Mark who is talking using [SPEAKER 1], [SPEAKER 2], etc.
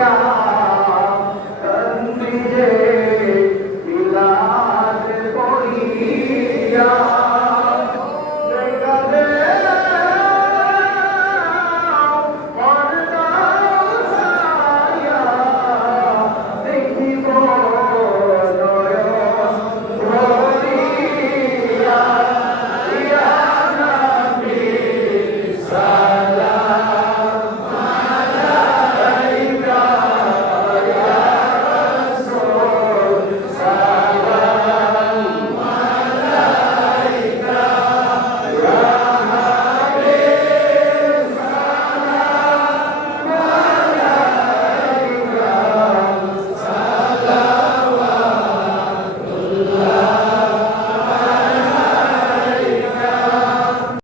[SPEAKER 1] Yeah.